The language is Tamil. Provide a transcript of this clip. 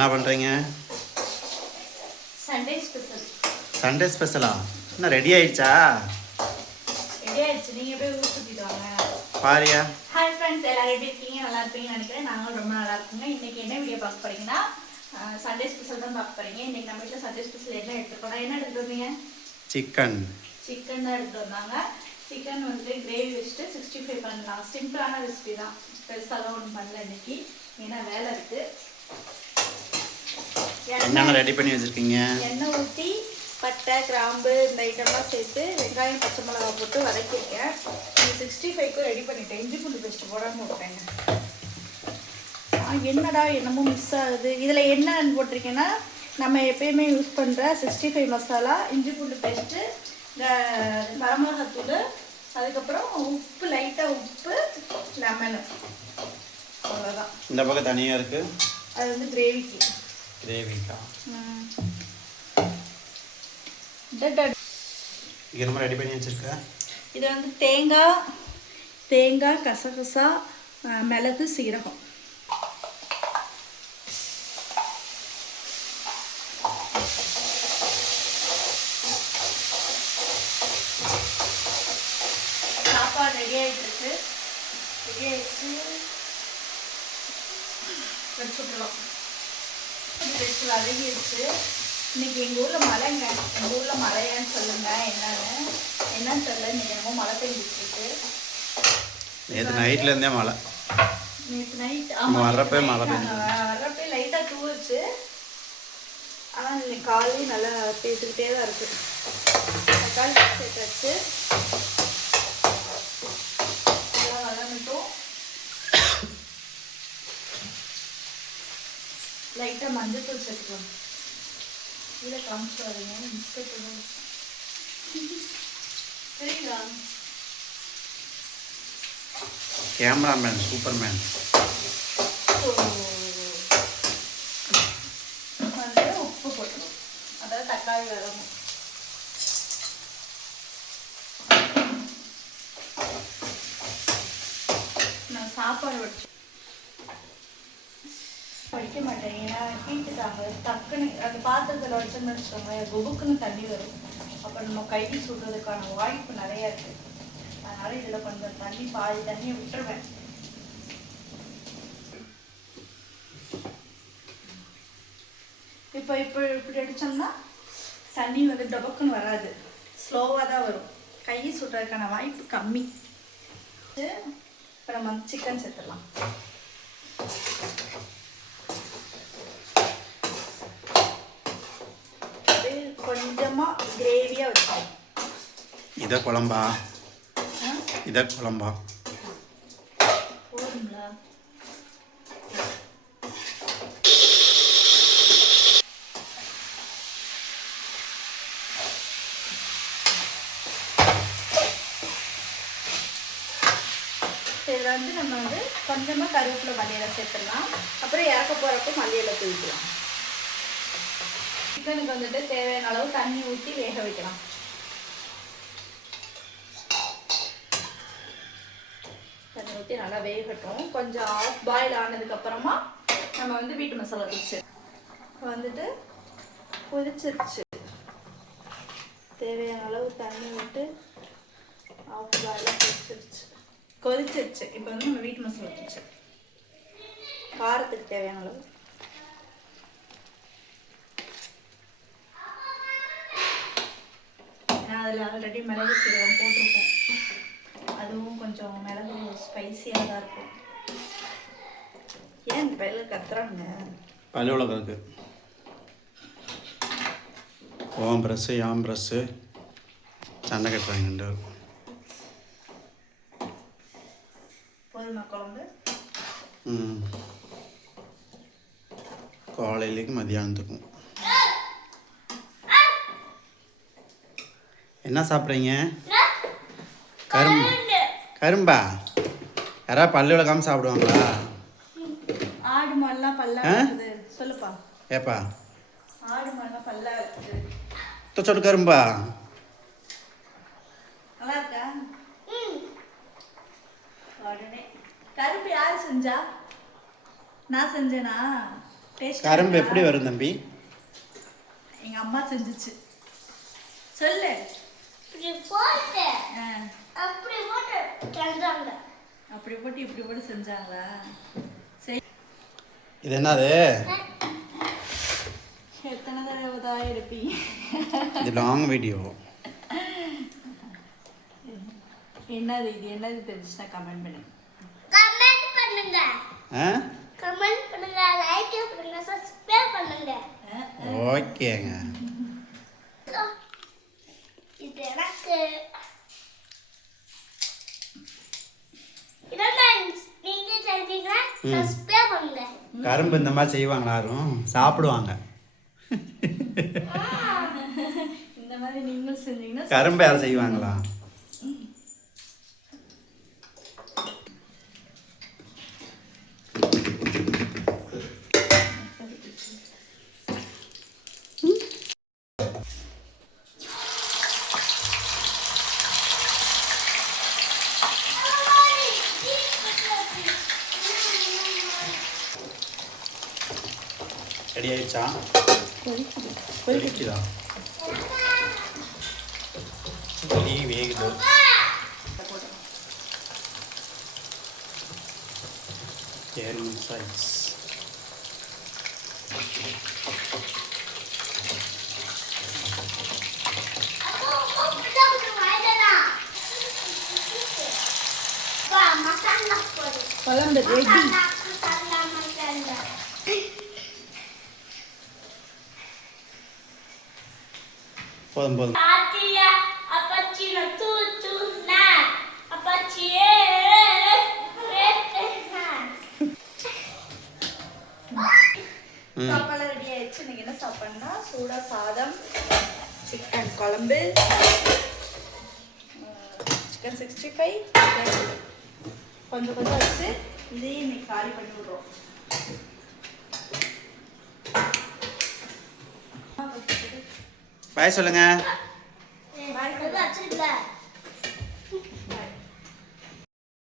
என்ன பண்ணுறீங்க? Sunday special. சண்டே ஸ்பெஷலா? என்ன ரெடி ஆயிடுச்சா? ரெடி ஆயிடுச்சு. நீங்கள் போய் ஊர் சுற்றிட்டு வாங்க. பாரியா. ஹாய் ஃப்ரெண்ட்ஸ், எல்லாரும் எப்படி இருக்கீங்க? நல்லா இருப்பீங்கன்னு நினைக்கிறேன். நாங்களும் ரொம்ப நல்லா இருக்குங்க. இன்றைக்கி என்ன வீடியோ பார்க்க போகிறீங்கன்னா சண்டே ஸ்பெஷல் தான் பார்க்க போகிறீங்க. இன்றைக்கி நம்ம வீட்டில் சண்டே ஸ்பெஷல் என்ன எடுத்துருக்கோம்? என்ன எடுத்துகிட்டு வந்தீங்க? சிக்கன் தான் எடுத்துகிட்டு வந்தாங்க. சிக்கன் வந்துட்டு கிரேவி வச்சுட்டு 65 பண்ணலாம். சிம்பிளான ரெசிபி தான், பெருசாலாம் ஒன்றும் பண்ணல இன்னைக்கு, ஏன்னா வேலை இருக்குது. என்னென்ன ரெடி பண்ணி வச்சுருக்கீங்க? எண்ணெய் ஊற்றி பட்டை கிராம்பு இந்த ஐட்டம்லாம் சேர்த்து வெங்காயம் பச்சை மிளகா போட்டு வதக்கியிருக்கேன். இந்த 65க்கும் ரெடி பண்ணிட்டேன். இஞ்சி பூண்டு பேஸ்ட்டு போடாமல் விட்டேங்க. என்னடா என்னமோ மிஸ் ஆகுது. இதில் என்னென்னு போட்டிருக்கேன்னா, நம்ம எப்பயுமே யூஸ் பண்ணுற 65 மசாலா, இஞ்சி பூண்டு பேஸ்ட்டு, வரமிளகாத்தூள், அதுக்கப்புறம் உப்பு, லைட்டாக உப்பு, லெமனு, அவ்வளோதான். இந்த பக்கம் தனியாக இருக்குது. அது வந்து கிரேவிக்கா. இது நம்ம ரெடி பண்ணி வச்சுருக்கேன். இது வந்து தேங்காய் கசகசா, மிளகு, சீரகம். சாப்பாடு ரெடி ஆகிட்டு வச்சுக்கலாம். வச்சு வதங்கிடுச்சு. இன்னைக்கு எங்கள் ஊரில் மழைங்க. எங்கள் ஊரில் மழையான்னு சொல்லுங்க. என்னன்னு தெரியல. இன்னைக்கு என்னமோ மழை பெஞ்சிட்டு. நேற்று நைட்லேருந்தே மழை. நேற்று நைட் வர்றப்பே மழை பெஞ்சு, வர்றப்பே லைட்டாக தூவுச்சு. ஆனால் இன்னைக்கு காலையும் நல்லா பேசிக்கிட்டே தான் இருக்குது. தக்காளி சேர்த்தாச்சு. நல்லா வளர்ந்துட்டும். லைட்டாக மஞ்சத்தூள் சேர்த்துக்கலாம். இதை காமிச்சு வரீங்க. பிஸ்கட் சரிங்களா? Cameraman Superman. வந்து உப்பு போட்டுருவோம். அதாவது தக்காளி வரணும். நான் சாப்பாடு வடிக்க மாட்டேன். ஏன்னா ஹீட்டுக்காக டக்குன்னு அந்த பாத்திரத்தில் வச்சோம்னு வச்சுக்கோங்க, குபுக்குன்னு தண்ணி வரும். அப்போ நம்ம கை சுடுறதுக்கான வாய்ப்பு நிறையா இருக்குது. அதனால் இதில் கொஞ்சம் பாதி தண்ணியை விட்டுருவேன். இப்போ இப்படி அடித்தோம்னா தண்ணி வந்து டபக்குன்னு வராது, ஸ்லோவாக தான் வரும். கை சுடுறதுக்கான வாய்ப்பு கம்மி. இப்போ நம்ம சிக்கன் சேர்த்துடலாம். கொஞ்சமாக கிரேவியாக வச்சோம். இதை குழம்பா போதுங்களா? இதில் வந்து நம்ம வந்து கொஞ்சமாக கருவேப்பிலை மல்லியில சேர்த்துடலாம். அப்புறம் இறக்க போகிறப்போ மல்லியில தூக்கிக்கலாம். சிக்கனுக்கு வந்துட்டு தேவையான அளவு தண்ணி ஊற்றி வேக வைக்கலாம். தண்ணி ஊற்றி நல்லா வேகட்டும். கொஞ்சம் ஆஃப் பாயில் ஆனதுக்கப்புறமா நம்ம வந்து வீட்டு மசாலா தூள் வந்துட்டு கொதிச்சிருச்சு. தேவையான அளவு தண்ணி விட்டு ஆஃப் பாயில் கொதிச்சிருச்சு. இப்போ வந்து நம்ம வீட்டு மசாலா தூள் காரத்துக்கு தேவையான அளவு. அதில் ஆல்ரெடி மிளகு சீரகம் போட்டிருக்கோம். அதுவும் கொஞ்சம் மிளகு ஸ்பைஸியாக தான் இருக்கும். ஏன் இந்த பையில கத்துறாங்க? பல்லு உலகம் ஓம் ப்ரெஸ்ஸு யாம் ப்ரெஸ்ஸு சண்டை கட்டுறாங்க. போதுமா குழம்பு? காலையிலேக்கு மதியானத்துக்கும். என்ன சாப்பிட்றீங்க? கரும்பா? யாராவது பல்லு விளக்காமல் சாப்பிடுவாங்களா? ஆடு மாடெலாம் பல்லா இருக்குது. சொல்லுப்பா. ஏப்பா ஆடு மாடெலாம் பல்லா இருக்குது. தொச்சோடு கரும்பா நல்லா இருக்கா? உடனே கரும்பு யார் செஞ்சா? நான் செஞ்சேனா? கரும்பு எப்படி வரும் தம்பி? எங்க அம்மா செஞ்சுச்சு. சொல்லு. இப்படி போட்டு ஆ, அப்படி போட்டு செஞ்சாங்க. அப்படி போட்டு இப்படி போட்டு செஞ்சாங்களா? இது என்னது? எத்தனை தடவை தான் எடுப்பீங்க? இது லாங் வீடியோ. என்னது இது? என்னது தெரிஞ்சுன்னா கமெண்ட் பண்ணுங்க. கமெண்ட் பண்ணுங்க. ஆ கமெண்ட் பண்ணுங்க, லைக் பண்ணுங்க, சப்ஸ்கிரைப் பண்ணுங்க. ஓகேங்க. இது எனக்கு இதெல்லாம் நீங்க செஞ்சீங்கன்னா சப்ஸ்கிரைப் பண்ணுங்க. கரும்பு இந்த மாதிரி செய்வாங்களா? யாரும் சாப்பிடுவாங்க. இந்த மாதிரி நீங்களும் செஞ்சீங்கன்னா கரும்பு யாரும் செய்வாங்களா? ரெடி ஆயிடுச்சா? கொதிக்குதா? கொதி வேகுது. கேரளா சைஸ். குழம்பு ரெடி. போதும் போதும். சாப்பாடு ரெடி ஆயிடுச்சு. நீங்க என்ன சாப்பாடுனா சூடா சாதம், சிக்கன் குழம்பு, சிக்கன் 65 கொஞ்சம் கொஞ்சம் வச்சு இதையும் இன்னைக்கு காலி பண்ணி விடுறோம். பாய் சொல்லுங்க.